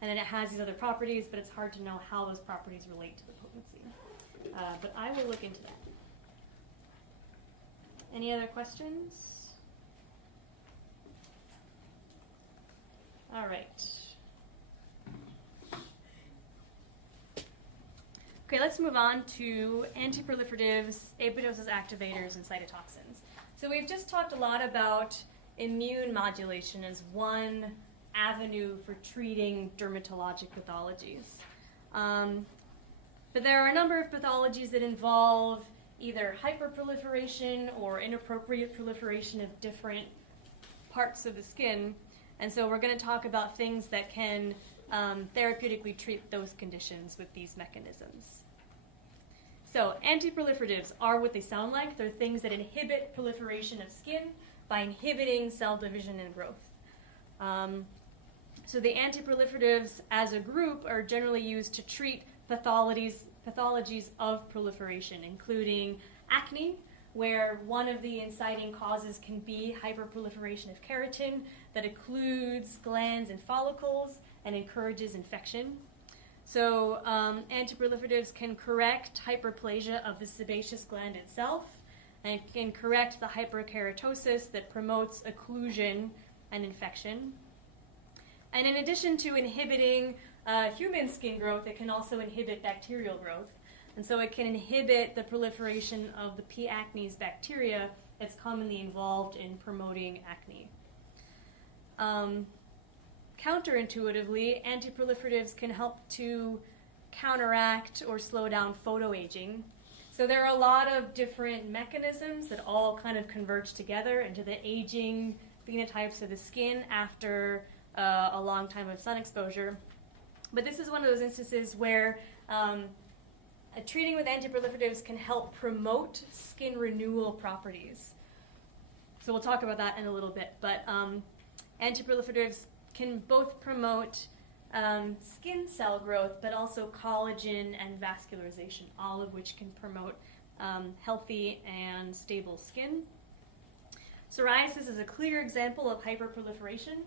and then it has these other properties, but it's hard to know how those properties relate to the potency. But I will look into that. Any other questions? All right. Okay, let's move on to anti-proliferatives, apoptosis activators, and cytotoxins. So we've just talked a lot about immune modulation as one avenue for treating dermatologic pathologies. But there are a number of pathologies that involve either hyperproliferation or inappropriate proliferation of different parts of the skin. And so we're going to talk about things that can therapeutically treat those conditions with these mechanisms. So anti-proliferatives are what they sound like. They're things that inhibit proliferation of skin by inhibiting cell division and growth. So the anti-proliferatives as a group are generally used to treat pathologies of proliferation, including acne, where one of the inciting causes can be hyperproliferation of keratin that occludes glands and follicles and encourages infection. So anti-proliferatives can correct hyperplasia of the sebaceous gland itself, and it can correct the hyperkeratosis that promotes occlusion and infection. And in addition to inhibiting human skin growth, it can also inhibit bacterial growth. And so it can inhibit the proliferation of the P. acnes bacteria that's commonly involved in promoting acne. Counterintuitively, anti-proliferatives can help to counteract or slow down photoaging. So there are a lot of different mechanisms that all kind of converge together into the aging phenotypes of the skin after a long time of sun exposure. But this is one of those instances where treating with anti-proliferatives can help promote skin renewal properties. So we'll talk about that in a little bit. But anti-proliferatives can both promote skin cell growth, but also collagen and vascularization, all of which can promote healthy and stable skin. Psoriasis is a clear example of hyperproliferation,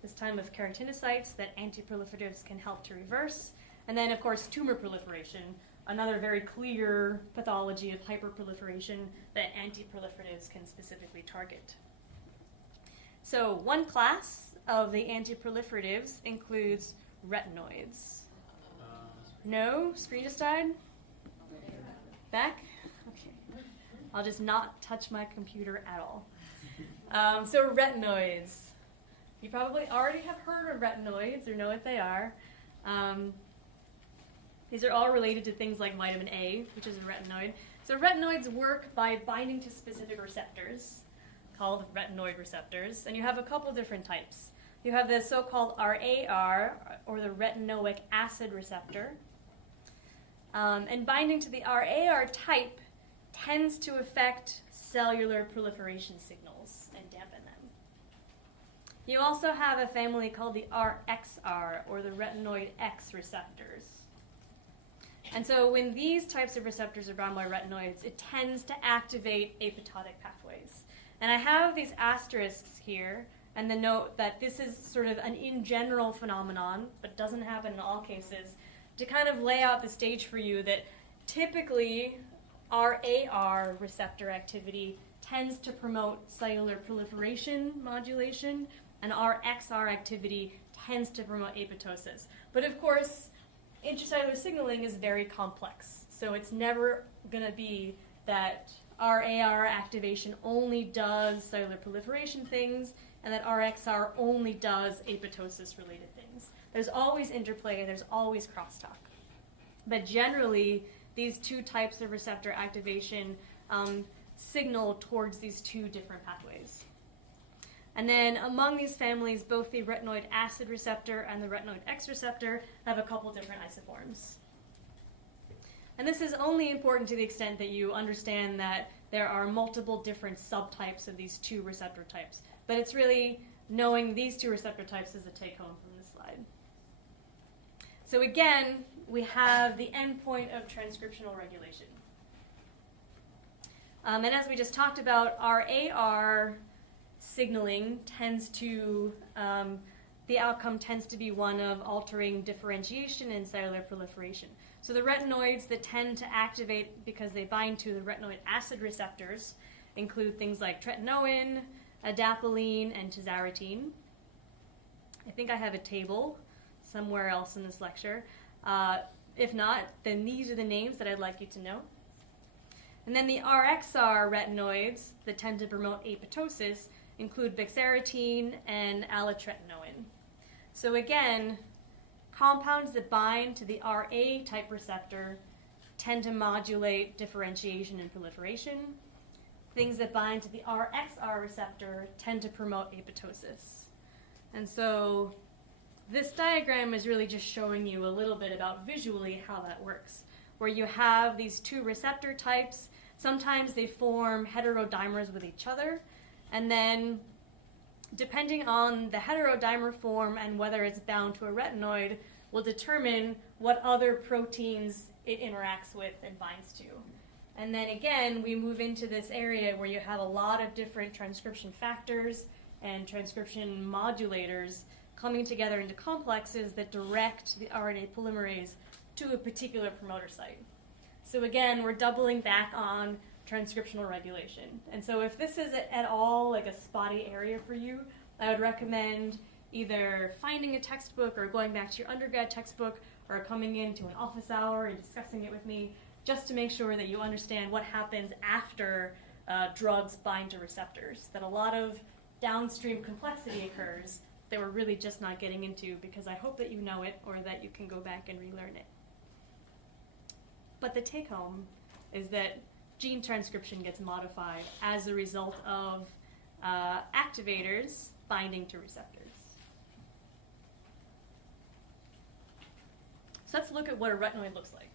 this time of keratinocytes that anti-proliferatives can help to reverse. And then, of course, tumor proliferation, another very clear pathology of hyperproliferation that anti-proliferatives can specifically target. So one class of the anti-proliferatives includes retinoids. No? Screen just died? Back? Okay. I'll just not touch my computer at all. So retinoids. You probably already have heard of retinoids or know what they are. These are all related to things like vitamin A, which is a retinoid. So retinoids work by binding to specific receptors called retinoid receptors, and you have a couple different types. You have the so-called RAR, or the retinoic acid receptor. And binding to the RAR type tends to affect cellular proliferation signals and dampen them. You also have a family called the RXR, or the retinoid X receptors. And so when these types of receptors are bound by retinoids, it tends to activate apoptotic pathways. And I have these asterisks here, and the note that this is sort of an in general phenomenon, but doesn't happen in all cases, to kind of lay out the stage for you that typically RAR receptor activity tends to promote cellular proliferation modulation, and RXR activity tends to promote apoptosis. But of course, intracellular signaling is very complex, so it's never going to be that RAR activation only does cellular proliferation things, and that RXR only does apoptosis-related things. There's always interplay, there's always crosstalk. But generally, these two types of receptor activation signal towards these two different pathways. And then among these families, both the retinoid acid receptor and the retinoid X receptor have a couple different isoforms. And this is only important to the extent that you understand that there are multiple different subtypes of these two receptor types. But it's really knowing these two receptor types is the take-home from this slide. So again, we have the endpoint of transcriptional regulation. And as we just talked about, RAR signaling tends to the outcome tends to be one of altering differentiation and cellular proliferation. So the retinoids that tend to activate because they bind to the retinoid acid receptors include things like tretinoin, adapalene, and tazarotene. I think I have a table somewhere else in this lecture. If not, then these are the names that I'd like you to know. And then the RXR retinoids that tend to promote apoptosis include bexarotene and alloretinoin. So again, compounds that bind to the RA type receptor tend to modulate differentiation and proliferation. Things that bind to the RXR receptor tend to promote apoptosis. And so this diagram is really just showing you a little bit about visually how that works, where you have these two receptor types. Sometimes they form heterodimers with each other, and then depending on the heterodimer form and whether it's bound to a retinoid will determine what other proteins it interacts with and binds to. And then again, we move into this area where you have a lot of different transcription factors and transcription modulators coming together into complexes that direct the RNA polymerase to a particular promoter site. So again, we're doubling back on transcriptional regulation. And so if this is at all like a spotty area for you, I would recommend either finding a textbook or going back to your undergrad textbook or coming into an office hour and discussing it with me just to make sure that you understand what happens after drugs bind to receptors, that a lot of downstream complexity occurs that we're really just not getting into, because I hope that you know it or that you can go back and relearn it. But the take home is that gene transcription gets modified as a result of activators binding to receptors. So let's look at what a retinoid looks like,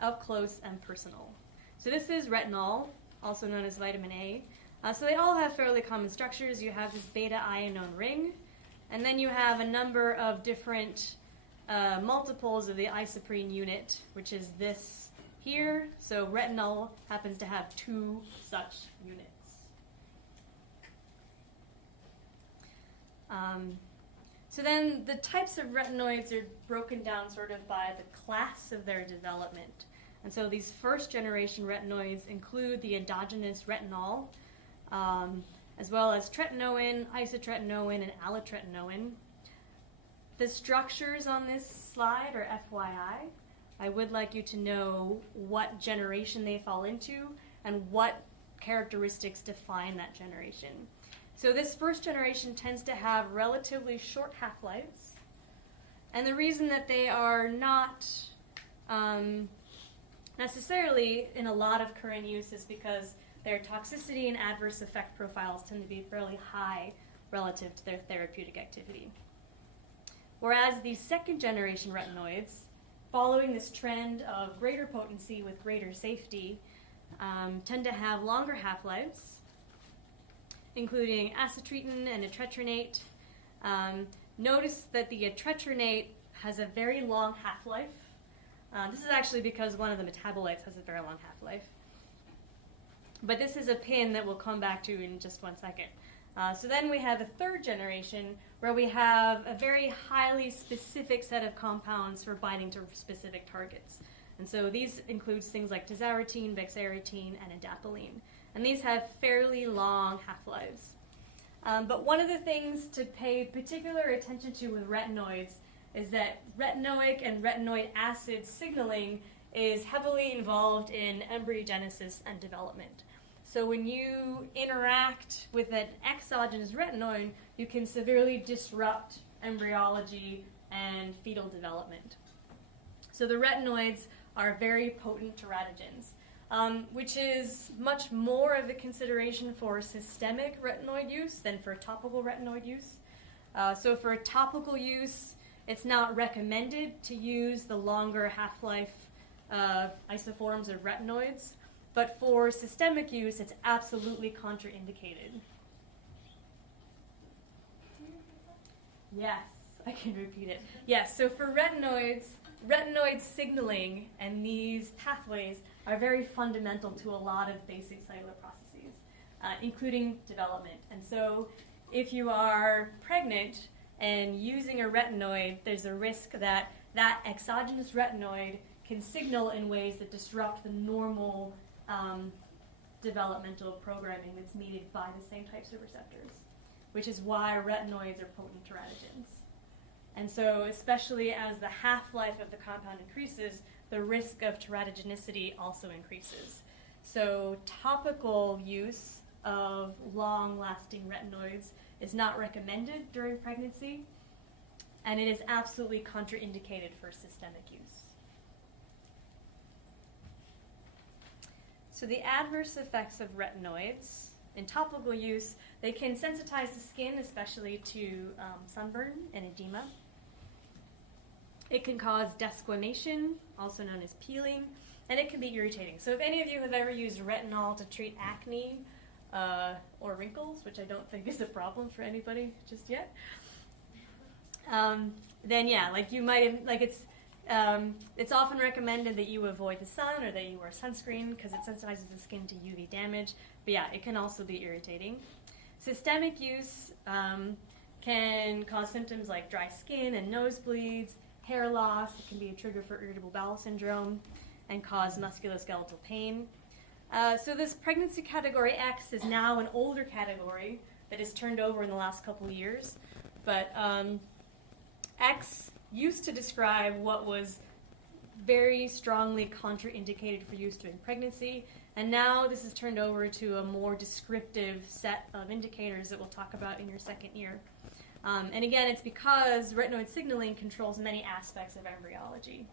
up close and personal. So this is retinol, also known as vitamin A. So they all have fairly common structures. You have this beta ionone ring, and then you have a number of different multiples of the isoprene unit, which is this here. So retinol happens to have two such units. So then the types of retinoids are broken down sort of by the class of their development. And so these first generation retinoids include the endogenous retinol, as well as tretinoin, isotretinoin, and allotretinoin. The structures on this slide are FYI. I would like you to know what generation they fall into and what characteristics define that generation. So this first generation tends to have relatively short half-lives. And the reason that they are not necessarily in a lot of current use is because their toxicity and adverse effect profiles tend to be fairly high relative to their therapeutic activity. Whereas the second generation retinoids, following this trend of greater potency with greater safety, tend to have longer half-lives, including acitretin and etretronate. Notice that the etretronate has a very long half-life. This is actually because one of the metabolites has a very long half-life. But this is a pin that we'll come back to in just one second. So then we have a third generation where we have a very highly specific set of compounds for binding to specific targets. And so these include things like tazarotene, bexarotene, and adapalene. And these have fairly long half-lives. But one of the things to pay particular attention to with retinoids is that retinoic and retinoid acid signaling is heavily involved in embryogenesis and development. So when you interact with an exogenous retinoid, you can severely disrupt embryology and fetal development. So the retinoids are very potent teratogens, which is much more of a consideration for systemic retinoid use than for topical retinoid use. So for topical use, it's not recommended to use the longer half-life isoforms of retinoids, but for systemic use, it's absolutely contraindicated. Yes, I can repeat it. Yes, so for retinoids, retinoid signaling and these pathways are very fundamental to a lot of basic cellular processes, including development. And so if you are pregnant, And using a retinoid, there's a risk that that exogenous retinoid can signal in ways that disrupt the normal developmental programming that's needed by the same types of receptors, which is why retinoids are potent teratogens. And so, especially as the half-life of the compound increases, the risk of teratogenicity also increases. So topical use of long-lasting retinoids is not recommended during pregnancy, and it is absolutely contraindicated for systemic use. So the adverse effects of retinoids in topical use, they can sensitize the skin, especially to sunburn and edema. It can cause desquamation, also known as peeling, and it can be irritating. So if any of you have ever used retinol to treat acne or wrinkles, which I don't think is a problem for anybody just yet, then yeah, like you might have, like it's often recommended that you avoid the sun or that you wear sunscreen because it sensitizes the skin to UV damage. But yeah, it can also be irritating. Systemic use can cause symptoms like dry skin and nosebleeds, hair loss. It can be a trigger for irritable bowel syndrome and cause musculoskeletal pain. So this pregnancy category X is now an older category that is turned over in the last couple of years. But X used to describe what was very strongly contraindicated for use during pregnancy, and now this is turned over to a more descriptive set of indicators that we'll talk about in your second year. And again, it's because retinoid signaling controls many aspects of embryology.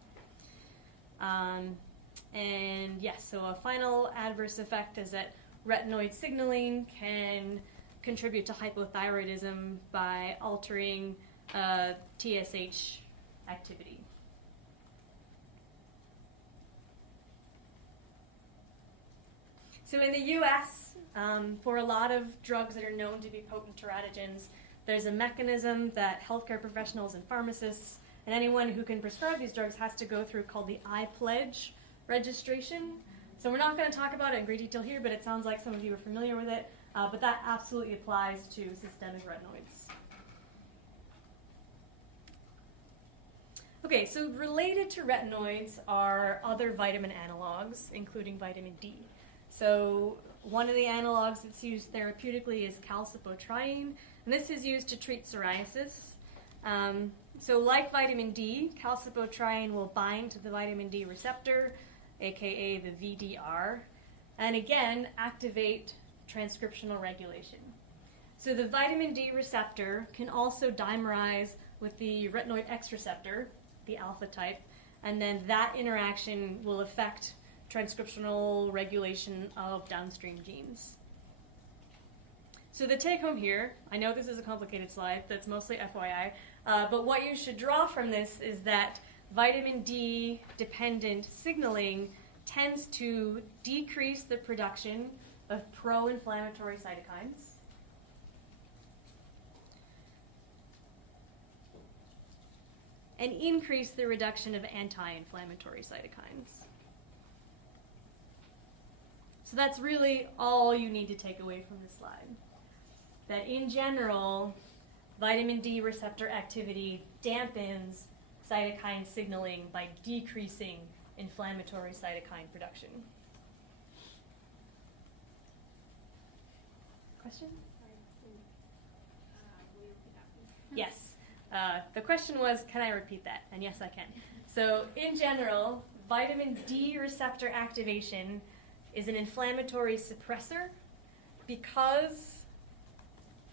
And yes, so a final adverse effect is that retinoid signaling can contribute to hypothyroidism by altering TSH activity. So in the US, for a lot of drugs that are known to be potent teratogens, there's a mechanism that healthcare professionals and pharmacists and anyone who can prescribe these drugs has to go through called the iPledge registration. So we're not going to talk about it in great detail here, but it sounds like some of you are familiar with it. But that absolutely applies to systemic retinoids. Okay, so related to retinoids are other vitamin analogs, including vitamin D. So one of the analogs that's used therapeutically is calcipotriene, and this is used to treat psoriasis. So like vitamin D, calcipotriene will bind to the vitamin D receptor, aka the VDR, and again activate transcriptional regulation. So the vitamin D receptor can also dimerize with the retinoid X receptor, the alpha type, and then that interaction will affect transcriptional regulation of downstream genes. So the take home here, I know this is a complicated slide, that's mostly FYI, but what you should draw from this is that vitamin D dependent signaling tends to decrease the production of pro-inflammatory cytokines, and increase the reduction of anti-inflammatory cytokines. So that's really all you need to take away from this slide. That in general, vitamin D receptor activity dampens cytokine signaling by decreasing inflammatory cytokine production. Question? Yes. The question was, can I repeat that? And yes, I can. So in general, vitamin D receptor activation is an inflammatory suppressor because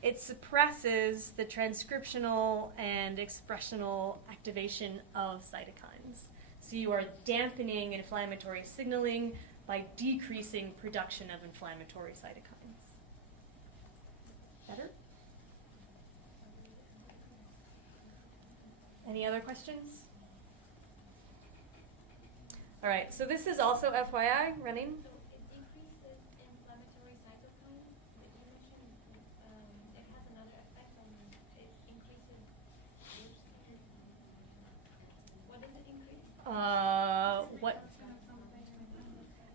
it suppresses the transcriptional and expressional activation of cytokines. So you are dampening inflammatory signaling by decreasing production of inflammatory cytokines. Better? Any other questions? All right, so this is also FYI running. So it decreases inflammatory cytokines, but you mentioned it has another effect on it. It increases what does it increase? What?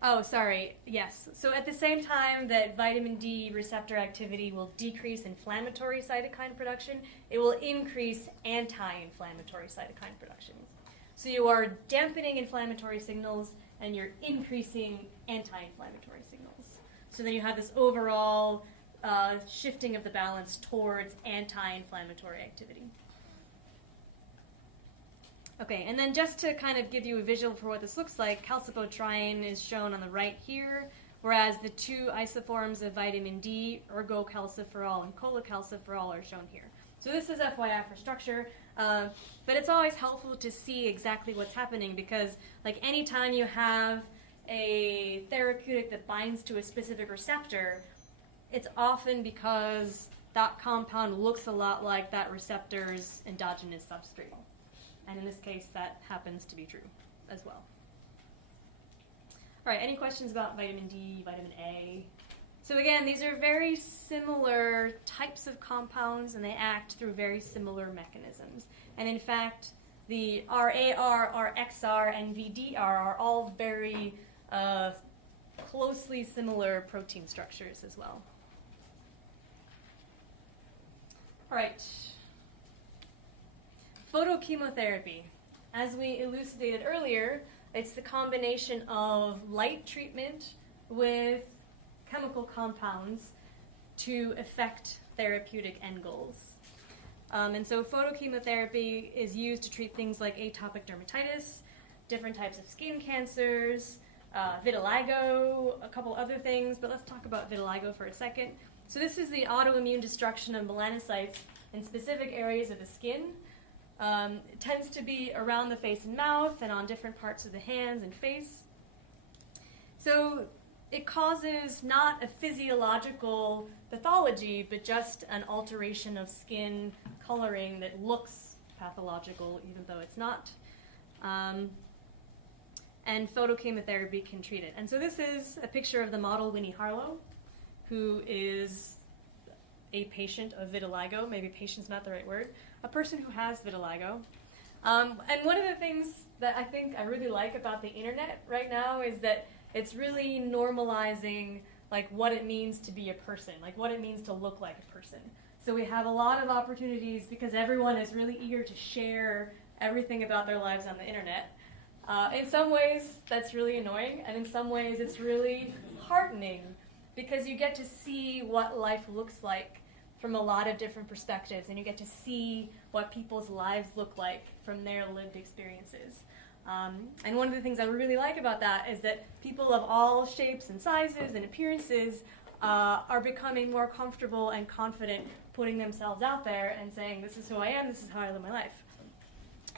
Oh, sorry. Yes. So at the same time that vitamin D receptor activity will decrease inflammatory cytokine production, it will increase anti-inflammatory cytokine production. So you are dampening inflammatory signals and you're increasing anti-inflammatory signals. So then you have this overall shifting of the balance towards anti-inflammatory activity. Okay, and then just to kind of give you a visual for what this looks like, calcipotriene is shown on the right here, whereas the two isoforms of vitamin D, ergocalciferol and cholecalciferol, are shown here. So this is FYI for structure, but it's always helpful to see exactly what's happening because, like, anytime you have a therapeutic that binds to a specific receptor, it's often because that compound looks a lot like that receptor's endogenous substrate. And in this case, that happens to be true as well. All right, any questions about vitamin D, vitamin A? So again, these are very similar types of compounds, and they act through very similar mechanisms. And in fact, the RAR, RXR, and VDR are all very closely similar protein structures as well. All right. Photochemotherapy. As we elucidated earlier, it's the combination of light treatment with chemical compounds to affect therapeutic end goals. And so photochemotherapy is used to treat things like atopic dermatitis, different types of skin cancers, vitiligo, a couple other things, but let's talk about vitiligo for a second. So this is the autoimmune destruction of melanocytes in specific areas of the skin. It tends to be around the face and mouth and on different parts of the hands and face. So it causes not a physiological pathology, but just an alteration of skin coloring that looks pathological, even though it's not. And photochemotherapy can treat it. And so this is a picture of the model Winnie Harlow, who is a patient of vitiligo. Maybe patient's not the right word. A person who has vitiligo. And one of the things that I think I really like about the internet right now is that it's really normalizing like what it means to be a person, like what it means to look like a person. So we have a lot of opportunities because everyone is really eager to share everything about their lives on the internet. In some ways, that's really annoying, and in some ways, it's really heartening because you get to see what life looks like from a lot of different perspectives, and you get to see what people's lives look like from their lived experiences. And one of the things I really like about that is that people of all shapes and sizes and appearances are becoming more comfortable and confident putting themselves out there and saying, this is who I am, this is how I live my life.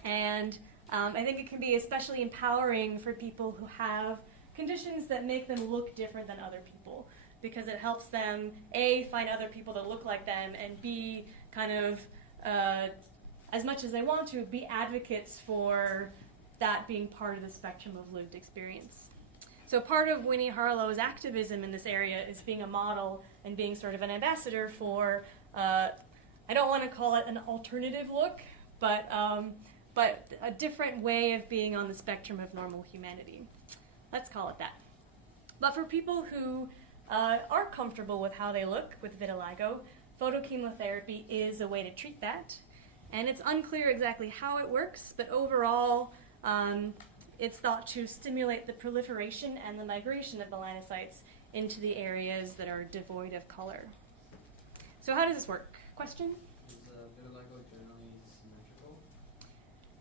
And I think it can be especially empowering for people who have conditions that make them look different than other people, because it helps them, A, find other people that look like them, and B, kind of, as much as they want to, be advocates for that being part of the spectrum of lived experience. So part of Winnie Harlow's activism in this area is being a model and being sort of an ambassador for, I don't want to call it an alternative look, but a different way of being on the spectrum of normal humanity. Let's call it that. But for people who are comfortable with how they look with vitiligo, photochemotherapy is a way to treat that. And it's unclear exactly how it works, but overall, it's thought to stimulate the proliferation and the migration of melanocytes into the areas that are devoid of color. So how does this work? Question?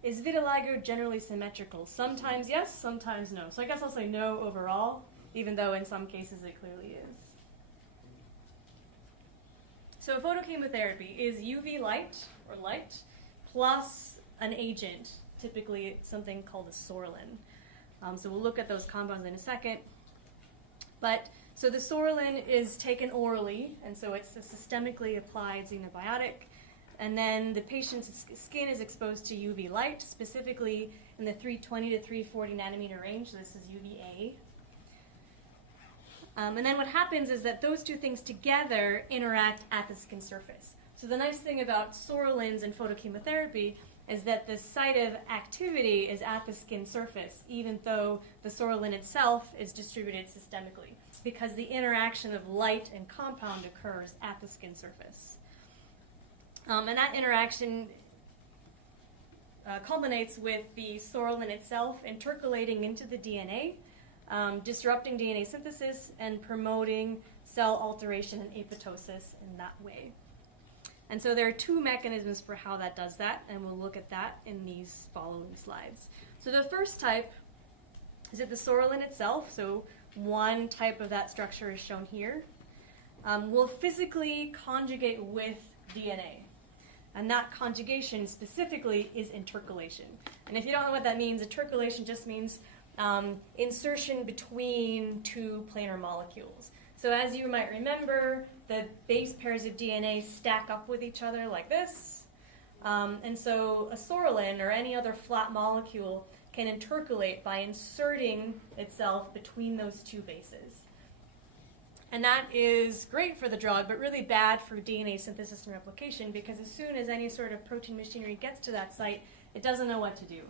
Is vitiligo generally symmetrical? Sometimes yes, sometimes no. So I guess I'll say no overall, even though in some cases it clearly is. So photochemotherapy is UV light, or light, plus an agent, typically something called a sorlin. So we'll look at those compounds in a second. But so the sorlin is taken orally, and so it's a systemically applied xenobiotic. And then the patient's skin is exposed to UV light, specifically in the 320 to 340 nanometer range. So this is UVA. And then what happens is that those two things together interact at the skin surface. So the nice thing about sorlins and photochemotherapy is that the site of activity is at the skin surface, even though the sorolin itself is distributed systemically, because the interaction of light and compound occurs at the skin surface. And that interaction culminates with the sorolin itself intercalating into the DNA, disrupting DNA synthesis and promoting cell alteration and apoptosis in that way. And so there are two mechanisms for how that does that, and we'll look at that in these following slides. So the first type is that the sorolin itself, so one type of that structure is shown here, will physically conjugate with DNA. And that conjugation specifically is intercalation. And if you don't know what that means, intercalation just means insertion between two planar molecules. So as you might remember, the base pairs of DNA stack up with each other like this. And so a sorolin or any other flat molecule can intercalate by inserting itself between those two bases. And that is great for the drug, but really bad for DNA synthesis and replication, because as soon as any sort of protein machinery gets to that site, it doesn't know what to do.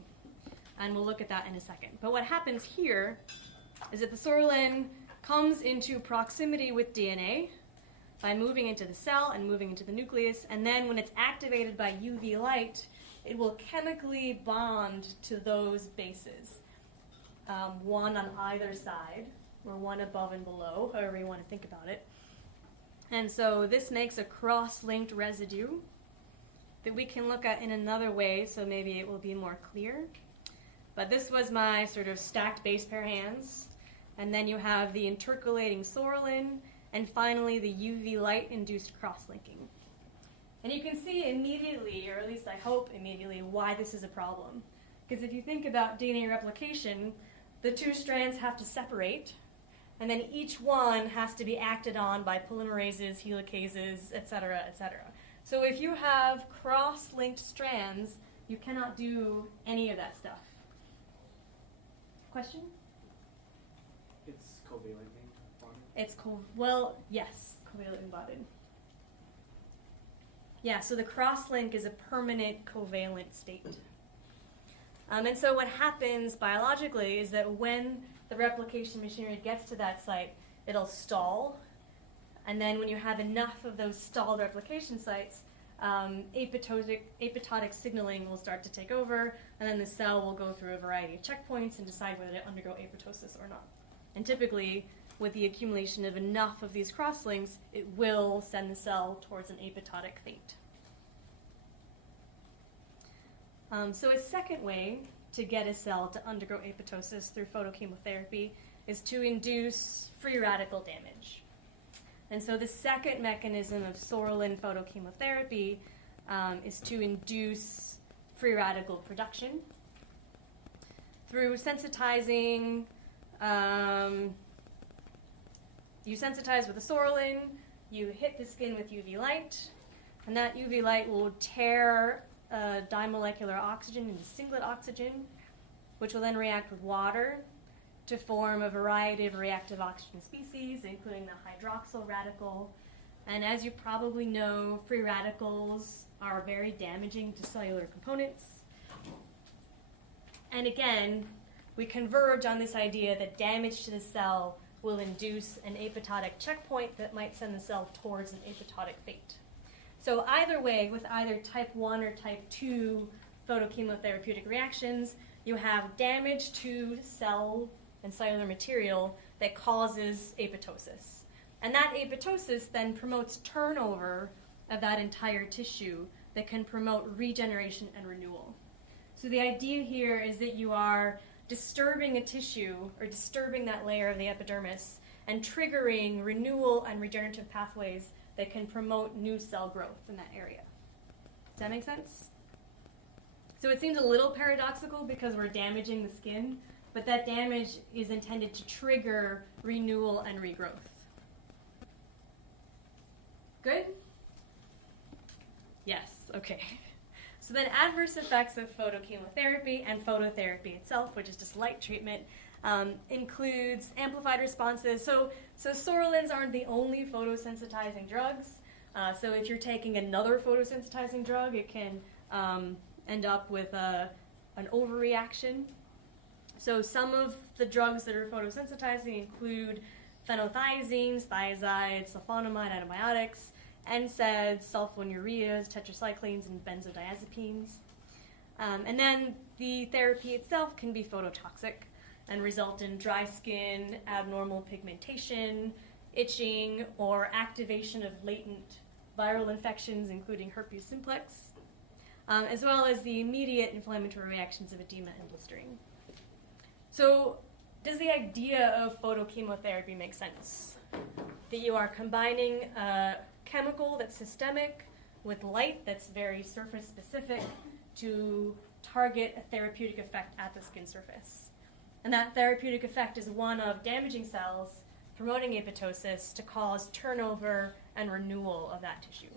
And we'll look at that in a second. But what happens here is that the sorolin comes into proximity with DNA by moving into the cell and moving into the nucleus, and then when it's activated by UV light, it will chemically bond to those bases, one on either side, or one above and below, however you want to think about it. And so this makes a cross-linked residue that we can look at in another way, so maybe it will be more clear. But this was my sort of stacked base pair hands. And then you have the intercalating sorolin, and finally the UV light-induced cross-linking. And you can see immediately, or at least I hope immediately, why this is a problem. Because if you think about DNA replication, the two strands have to separate, and then each one has to be acted on by polymerases, helicases, etc., etc. So if you have cross-linked strands, you cannot do any of that stuff. Question? It's covalently bonded? It's yes, covalently bonded. Yeah, so the cross-link is a permanent covalent state. And so what happens biologically is that when the replication machinery gets to that site, it'll stall. And then when you have enough of those stalled replication sites, apoptotic signaling will start to take over, and then the cell will go through a variety of checkpoints and decide whether to undergo apoptosis or not. And typically, with the accumulation of enough of these crosslinks, it will send the cell towards an apoptotic fate. So a second way to get a cell to undergo apoptosis through photochemotherapy is to induce free radical damage. And so the second mechanism of sorolin photochemotherapy is to induce free radical production through sensitizing. You sensitize with a sorolin, you hit the skin with UV light, and that UV light will tear dimolecular oxygen into singlet oxygen, which will then react with water to form a variety of reactive oxygen species, including the hydroxyl radical. And as you probably know, free radicals are very damaging to cellular components. And again, we converge on this idea that damage to the cell will induce an apoptotic checkpoint that might send the cell towards an apoptotic fate. So either way, with either type 1 or type 2 photochemotherapeutic reactions, you have damage to cell and cellular material that causes apoptosis. And that apoptosis then promotes turnover of that entire tissue that can promote regeneration and renewal. So the idea here is that you are disturbing a tissue or disturbing that layer of the epidermis and triggering renewal and regenerative pathways that can promote new cell growth in that area. Does that make sense? So it seems a little paradoxical because we're damaging the skin, but that damage is intended to trigger renewal and regrowth. Good? Yes, okay. So then adverse effects of photochemotherapy and phototherapy itself, which is just light treatment, includes amplified responses. So sorolins aren't the only photosensitizing drugs. So if you're taking another photosensitizing drug, it can end up with an overreaction. So some of the drugs that are photosensitizing include phenothiazines, thiazides, sulfonamide antibiotics, NSAIDs, sulfonylureas, tetracyclines, and benzodiazepines. And then the therapy itself can be phototoxic and result in dry skin, abnormal pigmentation, itching, or activation of latent viral infections, including herpes simplex, as well as the immediate inflammatory reactions of edema and blistering. So, does the idea of photochemotherapy make sense? That you are combining a chemical that's systemic with light that's very surface specific to target a therapeutic effect at the skin surface. And that therapeutic effect is one of damaging cells, promoting apoptosis to cause turnover and renewal of that tissue.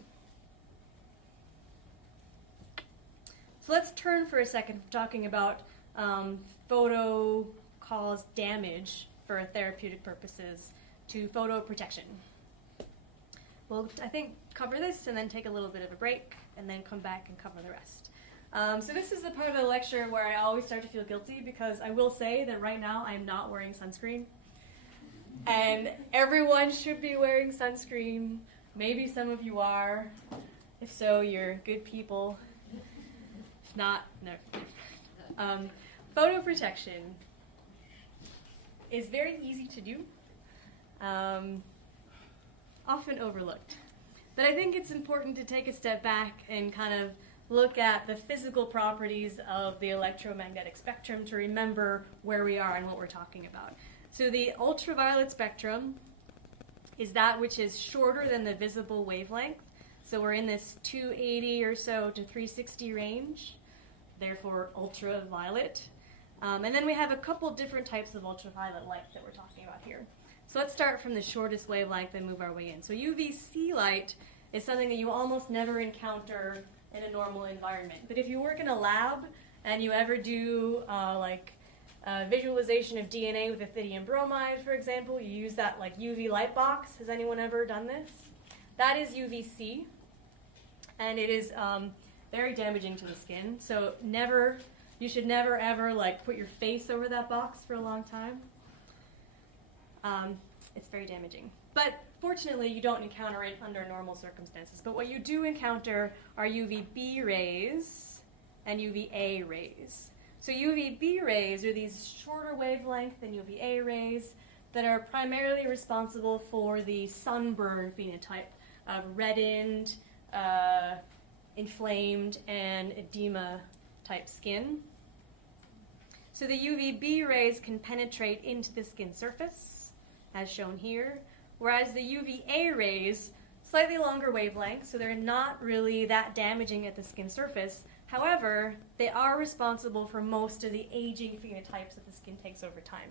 So let's turn for a second from talking about photo-caused damage for therapeutic purposes to photoprotection. We'll, I think, cover this and then take a little bit of a break and then come back and cover the rest. So this is the part of the lecture where I always start to feel guilty because I will say that right now I'm not wearing sunscreen. And everyone should be wearing sunscreen. Maybe some of you are. If so, you're good people. If not, no. Photoprotection is very easy to do, often overlooked. But I think it's important to take a step back and kind of look at the physical properties of the electromagnetic spectrum to remember where we are and what we're talking about. So the ultraviolet spectrum is that which is shorter than the visible wavelength. So we're in this 280 or so to 360 range, therefore ultraviolet. And then we have a couple different types of ultraviolet light that we're talking about here. So let's start from the shortest wavelength and move our way in. So UVC light is something that you almost never encounter in a normal environment. But if you work in a lab and you ever do visualization of DNA with ethidium bromide, for example, you use that like UV light box. Has anyone ever done this? That is UVC, and it is very damaging to the skin. So you should never ever like put your face over that box for a long time. It's very damaging. But fortunately, you don't encounter it under normal circumstances. But what you do encounter are UVB rays and UVA rays. So UVB rays are these shorter wavelength than UVA rays that are primarily responsible for the sunburn phenotype of reddened, inflamed, and edema type skin. So the UVB rays can penetrate into the skin surface, as shown here, whereas the UVA rays, slightly longer wavelength, so they're not really that damaging at the skin surface. However, they are responsible for most of the aging phenotypes that the skin takes over time.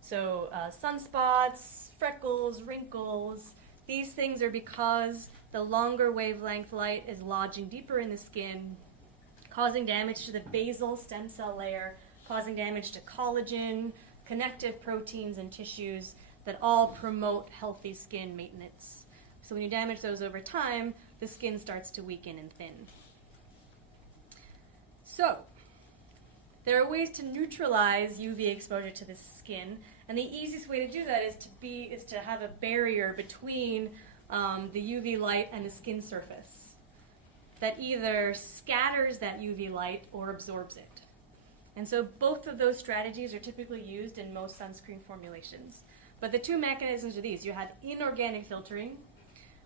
So sunspots, freckles, wrinkles, these things are because the longer wavelength light is lodging deeper in the skin, causing damage to the basal stem cell layer, causing damage to collagen, connective proteins, and tissues that all promote healthy skin maintenance. So when you damage those over time, the skin starts to weaken and thin. So, there are ways to neutralize UV exposure to the skin, and the easiest way to do that is to have a barrier between the UV light and the skin surface that either scatters that UV light or absorbs it. And so both of those strategies are typically used in most sunscreen formulations. But the two mechanisms are these. You have inorganic filtering,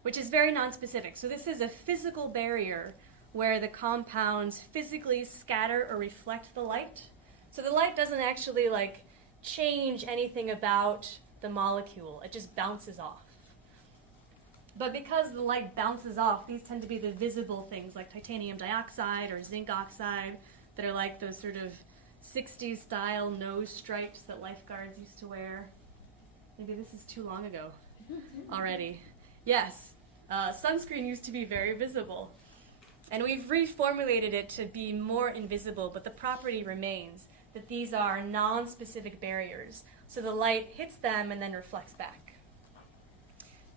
which is very nonspecific. So this is a physical barrier where the compounds physically scatter or reflect the light. So the light doesn't actually change anything about the molecule. It just bounces off. But because the light bounces off, these tend to be the visible things like titanium dioxide or zinc oxide that are like those sort of 60s style nose stripes that lifeguards used to wear. Maybe this is too long ago already. Yes, sunscreen used to be very visible. And we've reformulated it to be more invisible, but the property remains that these are non-specific barriers. So the light hits them and then reflects back.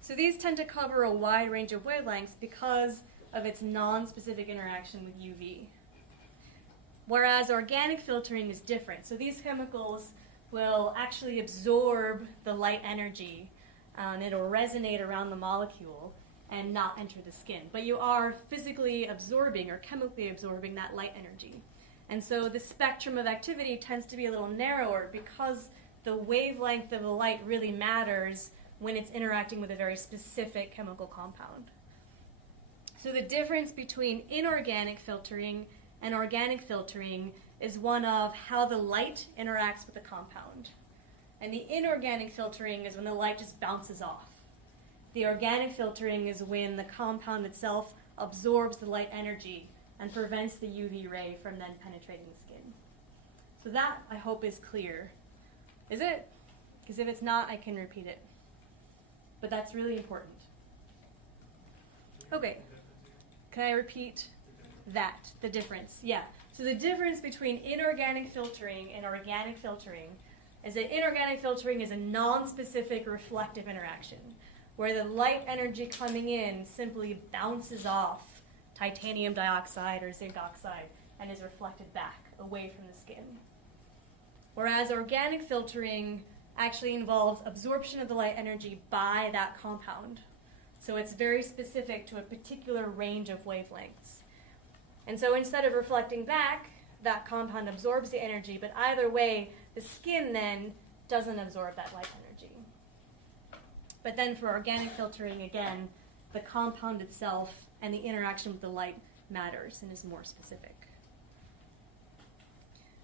So these tend to cover a wide range of wavelengths because of its non-specific interaction with UV. Whereas organic filtering is different. So these chemicals will actually absorb the light energy, and it'll resonate around the molecule and not enter the skin. But you are physically absorbing or chemically absorbing that light energy. And so the spectrum of activity tends to be a little narrower because the wavelength of the light really matters when it's interacting with a very specific chemical compound. So the difference between inorganic filtering and organic filtering is one of how the light interacts with the compound. And the inorganic filtering is when the light just bounces off. The organic filtering is when the compound itself absorbs the light energy and prevents the UV ray from then penetrating the skin. So that, I hope, is clear. Is it? Because if it's not, I can repeat it. But that's really important. Okay. Can I repeat that, the difference? Yeah. So the difference between inorganic filtering and organic filtering is that inorganic filtering is a non-specific reflective interaction, where the light energy coming in simply bounces off titanium dioxide or zinc oxide and is reflected back away from the skin. Whereas organic filtering actually involves absorption of the light energy by that compound. So it's very specific to a particular range of wavelengths. And so instead of reflecting back, that compound absorbs the energy, but either way, the skin then doesn't absorb that light energy. But then for organic filtering, again, the compound itself and the interaction with the light matters and is more specific.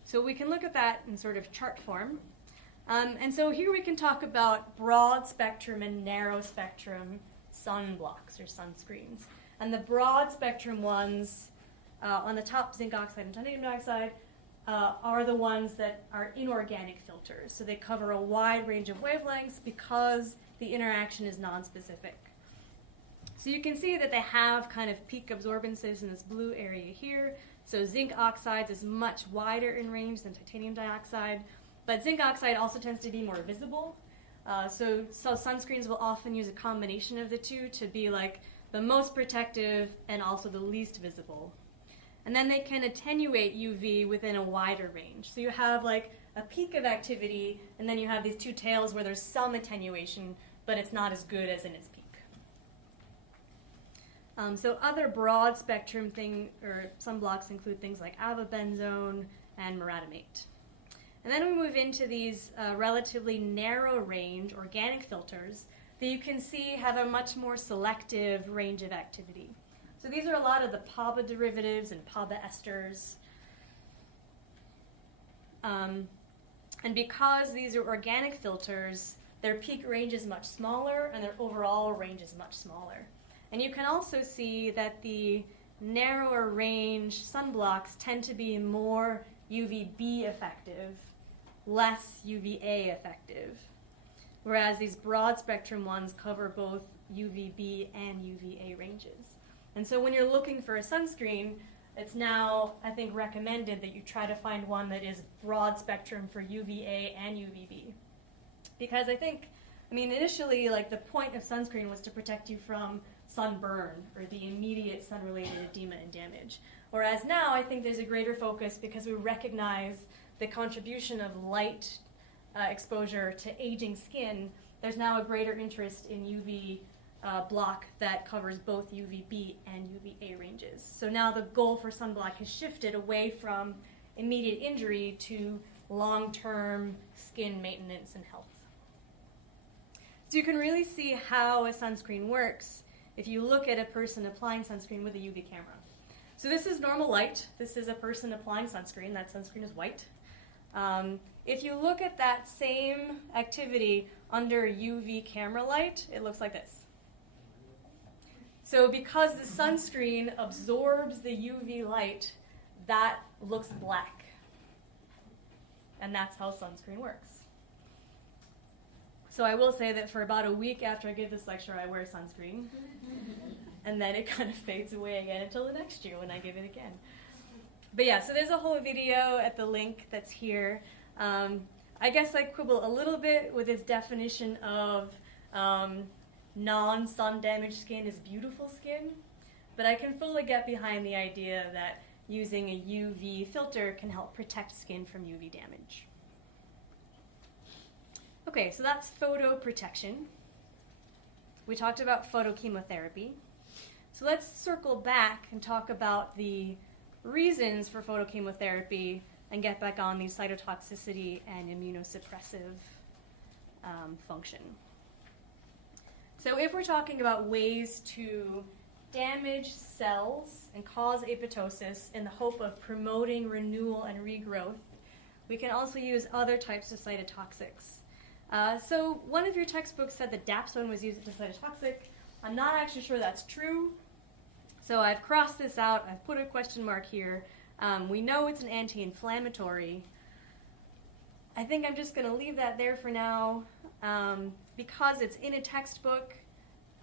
So we can look at that in sort of chart form. And so here we can talk about broad spectrum and narrow spectrum sunblocks or sunscreens. And the broad spectrum ones, on the top, zinc oxide and titanium dioxide, are the ones that are inorganic filters. So they cover a wide range of wavelengths because the interaction is nonspecific. So you can see that they have kind of peak absorbances in this blue area here. So zinc oxides is much wider in range than titanium dioxide, but zinc oxide also tends to be more visible. So sunscreens will often use a combination of the two to be like the most protective and also the least visible. And then they can attenuate UV within a wider range. So you have like a peak of activity, and then you have these two tails where there's some attenuation, but it's not as good as in its peak. So other broad spectrum sunblocks include things like avobenzone and miratamate. And then we move into these relatively narrow range organic filters that you can see have a much more selective range of activity. So these are a lot of the PABA derivatives and PABA esters. And because these are organic filters, their peak range is much smaller and their overall range is much smaller. And you can also see that the narrower range sunblocks tend to be more UVB effective, less UVA effective, whereas these broad spectrum ones cover both UVB and UVA ranges. And so when you're looking for a sunscreen, it's now, I think, recommended that you try to find one that is broad spectrum for UVA and UVB. Because initially, like, the point of sunscreen was to protect you from sunburn or the immediate sun-related edema and damage. Whereas now, I think there's a greater focus because we recognize the contribution of light exposure to aging skin. There's now a greater interest in UV block that covers both UVB and UVA ranges. So now the goal for sunblock has shifted away from immediate injury to long-term skin maintenance and health. So you can really see how a sunscreen works if you look at a person applying sunscreen with a UV camera. So this is normal light. This is a person applying sunscreen. That sunscreen is white. If you look at that same activity under UV camera light, it looks like this. So because the sunscreen absorbs the UV light, that looks black. And that's how sunscreen works. So I will say that for about a week after I give this lecture, I wear sunscreen. And then it kind of fades away again until the next year when I give it again. But yeah, so there's a whole video at the link that's here. I guess I quibble a little bit with its definition of non-sun damaged skin is beautiful skin. But I can fully get behind the idea that using a UV filter can help protect skin from UV damage. Okay, so that's photoprotection. We talked about photochemotherapy. So let's circle back and talk about the reasons for photochemotherapy and get back on the cytotoxicity and immunosuppressive function. So if we're talking about ways to damage cells and cause apoptosis in the hope of promoting renewal and regrowth, we can also use other types of cytotoxics. So one of your textbooks said that dapsone was used as a cytotoxic. I'm not actually sure that's true. So I've crossed this out. I've put a question mark here. We know it's an anti-inflammatory. I think I'm just going to leave that there for now. Because it's in a textbook,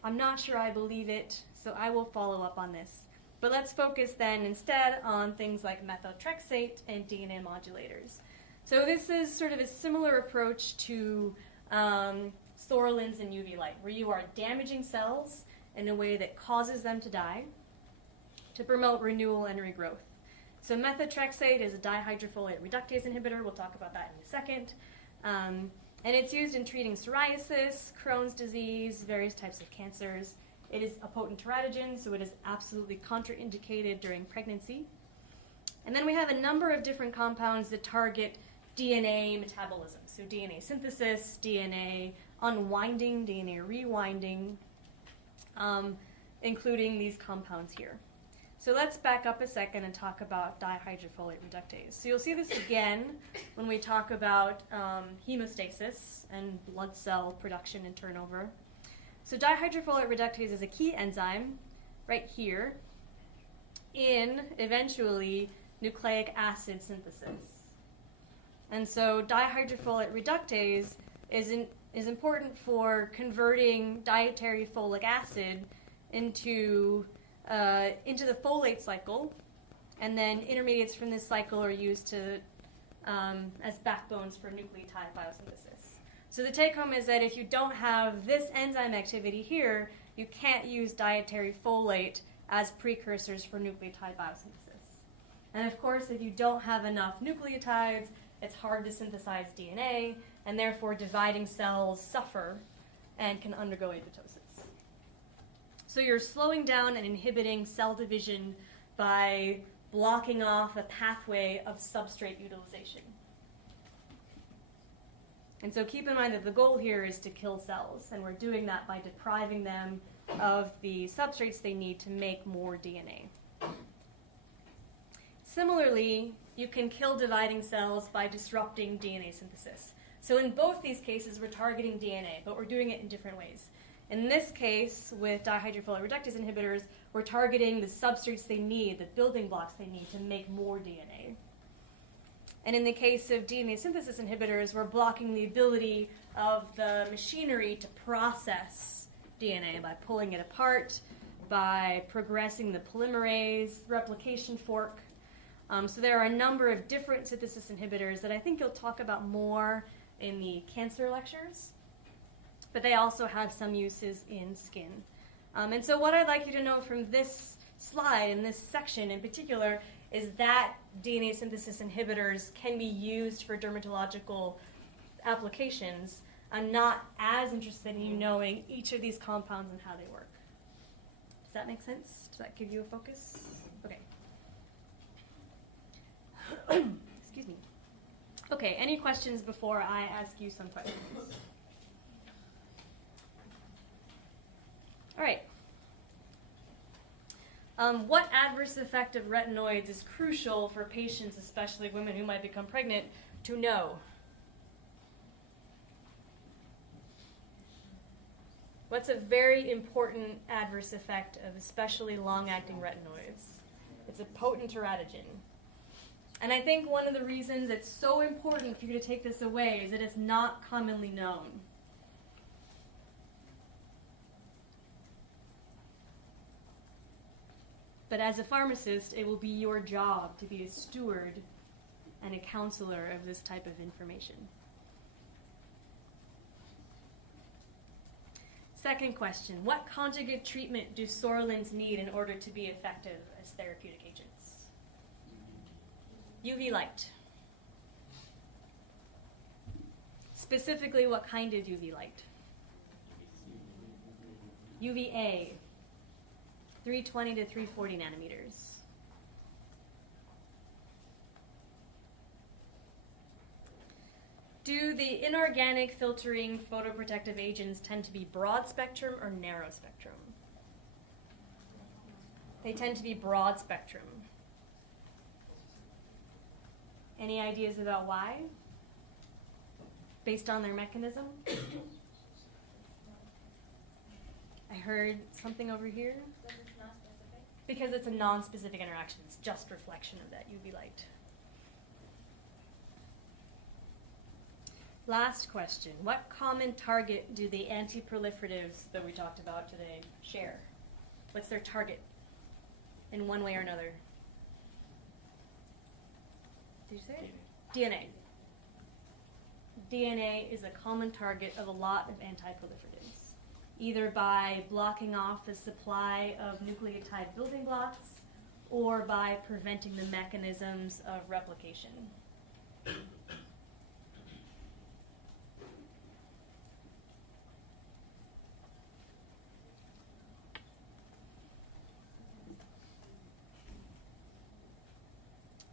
I'm not sure I believe it, so I will follow up on this. But let's focus then instead on things like methotrexate and DNA modulators. So this is sort of a similar approach to psoralins and UV light, where you are damaging cells in a way that causes them to die to promote renewal and regrowth. So methotrexate is a dihydrofolate reductase inhibitor. We'll talk about that in a second. And it's used in treating psoriasis, Crohn's disease, various types of cancers. It is a potent teratogen, so it is absolutely contraindicated during pregnancy. And then we have a number of different compounds that target DNA metabolism. So DNA synthesis, DNA unwinding, DNA rewinding, including these compounds here. So let's back up a second and talk about dihydrofolate reductase. So you'll see this again when we talk about hemostasis and blood cell production and turnover. So dihydrofolate reductase is a key enzyme right here in, eventually, nucleic acid synthesis. And so dihydrofolate reductase is important for converting dietary folic acid into the folate cycle, and then intermediates from this cycle are used to as backbones for nucleotide biosynthesis. So the take home is that if you don't have this enzyme activity here, you can't use dietary folate as precursors for nucleotide biosynthesis. And of course, if you don't have enough nucleotides, it's hard to synthesize DNA, and therefore dividing cells suffer and can undergo apoptosis. So you're slowing down and inhibiting cell division by blocking off a pathway of substrate utilization. And so keep in mind that the goal here is to kill cells, and we're doing that by depriving them of the substrates they need to make more DNA. Similarly, you can kill dividing cells by disrupting DNA synthesis. So in both these cases, we're targeting DNA, but we're doing it in different ways. In this case, with dihydrofolate reductase inhibitors, we're targeting the substrates they need, the building blocks they need to make more DNA. And in the case of DNA synthesis inhibitors, we're blocking the ability of the machinery to process DNA by pulling it apart, by progressing the polymerase, replication fork. So there are a number of different synthesis inhibitors that I think you'll talk about more in the cancer lectures, but they also have some uses in skin. And so what I'd like you to know from this slide, in this section in particular, is that DNA synthesis inhibitors can be used for dermatological applications. I'm not as interested in you knowing each of these compounds and how they work. Does that make sense? Does that give you a focus? Okay. Excuse me. Okay, any questions before I ask you some questions? All right. What adverse effect of retinoids is crucial for patients, especially women who might become pregnant, to know? What's a very important adverse effect of especially long-acting retinoids? It's a potent teratogen. And I think one of the reasons it's so important for you to take this away is that it's not commonly known. But as a pharmacist, it will be your job to be a steward and a counselor of this type of information. Second question, what conjugate treatment do psoralins need in order to be effective as therapeutic agents? UV light. Specifically, what kind of UV light? UVA, 320 to 340 nanometers. Do the inorganic filtering photoprotective agents tend to be broad spectrum or narrow spectrum? They tend to be broad spectrum. Any ideas about why? Based on their mechanism? I heard something over here. Because it's not specific. Because it's a non-specific interaction. It's just reflection of that UV light. Last question. What common target do the anti-proliferatives that we talked about today share? What's their target in one way or another? Did you say it? DNA. DNA is a common target of a lot of anti-proliferatives, either by blocking off the supply of nucleotide building blocks or by preventing the mechanisms of replication.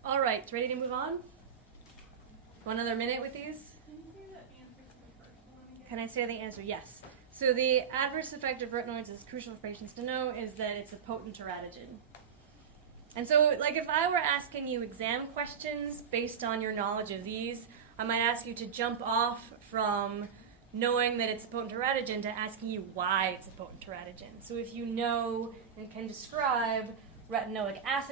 All right, ready to move on? One other minute with these? Can I say the answer? Yes. So the adverse effect of retinoids is crucial for patients to know is that it's a potent teratogen. And so, like, if I were asking you exam questions based on your knowledge of these, I might ask you to jump off from knowing that it's a potent teratogen to asking you why it's a potent teratogen. So if you know and can describe retinoic acid